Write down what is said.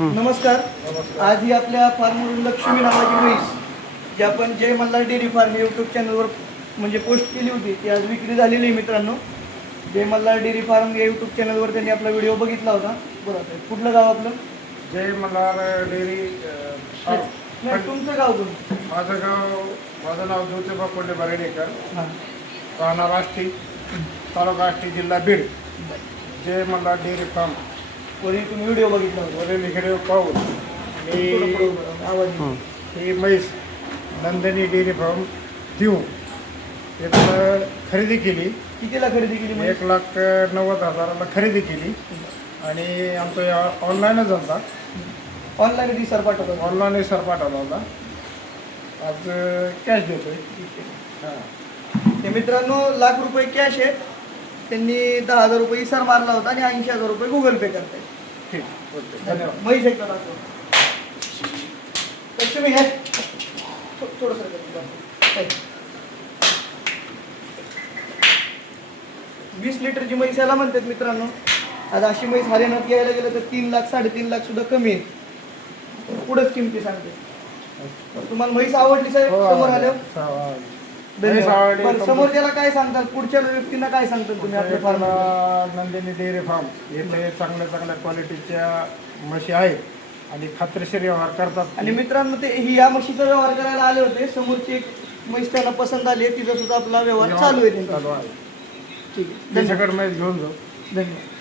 नमस्कार. आज ही आपल्या फार्मवरून लक्ष्मी नावाची म्हैस जी आपण जय मल्हार डेअरी फार्म यूट्यूब चॅनलवर म्हणजे पोस्ट केली होती ती आज विक्री झालेली आहे मित्रांनो. जय मल्हार डेअरी फार्म या यूट्यूब चॅनलवर त्यांनी आपला व्हिडिओ बघितला होता. बरोबर. कुठलं गाव आपलं? जय मल्हार डेअरी. नाही, तुमचं गाव कोण? माझं नाव ज्योतिबा कोल्हे बरेडेकर, हां, राहणार आष्टी, तालुका आष्टी, जिल्हा बीड. जय मल्हार डेअरी फार्म वरील तुम्ही व्हिडिओ बघितला होता. वरील इकडे पाहून मी आवाज ही म्हैस नंदिनी डेअरी फार्म देऊ याचं खरेदी केली. कितीला खरेदी केली म्हैस? 1,90,000ला खरेदी केली आणि आमचा या ऑनलाईनच होता. ऑनलाईन सर पाठवतो. ऑनलाईन सर पाठवला होता. आज कॅश देतोय. हां, हे मित्रांनो लाख रुपये कॅश आहेत. त्यांनी 10,000 रुपये सर मारला होता आणि 80,000 रुपये गुगल पे करताय. ठीक, ओके, धन्यवाद. म्हैस एकदा दाखव. लक्ष्मी घ्या थोडंसं 20 लिटरची म्हैस याला म्हणतात मित्रांनो. आज अशी म्हैस हरियाणात घ्यायला गेलं तर 3 लाख 3.5 लाख सुद्धा कमी आहे. पुढेच किमती सांगते. तुम्हाला म्हैस आवडली साहेब? हो, समोर आल्यावर धन्यवाद. बरं, समोरच्याला काय सांगतात, पुढच्या व्यक्तींना काय सांगतात तुम्ही आपल्या फार्म? नंदिनी डेअरी फार्म येथे चांगल्या क्वालिटीच्या म्हशी आहेत आणि खात्रीशीर व्यवहार करतात. आणि मित्रांनो ते या म्हशीचा व्यवहार करायला आले होते. समोरची एक म्हैस त्यांना पसंत आली आहे, तिचा सुद्धा आपला व्यवहार चालू आहे. चालू आहे. ठीक आहे, त्याच्याकडे म्हैस घेऊन जाऊ. धन्यवाद.